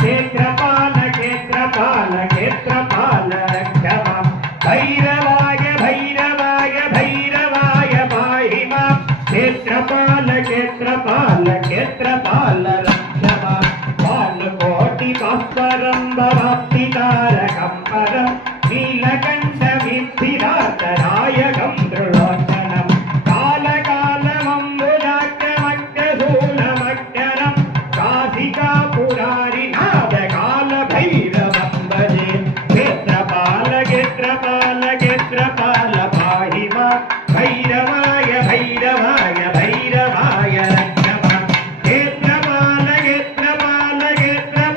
क्षेत्रपाल क्षेत्रपाल क्षेत्रपाल रक्ष मां भैरवाय भैरवाय भैरवाय पाहि मां क्षेत्रपाल क्षेत्रपाल क्षेत्रपाल रक्ष मां बालकोटि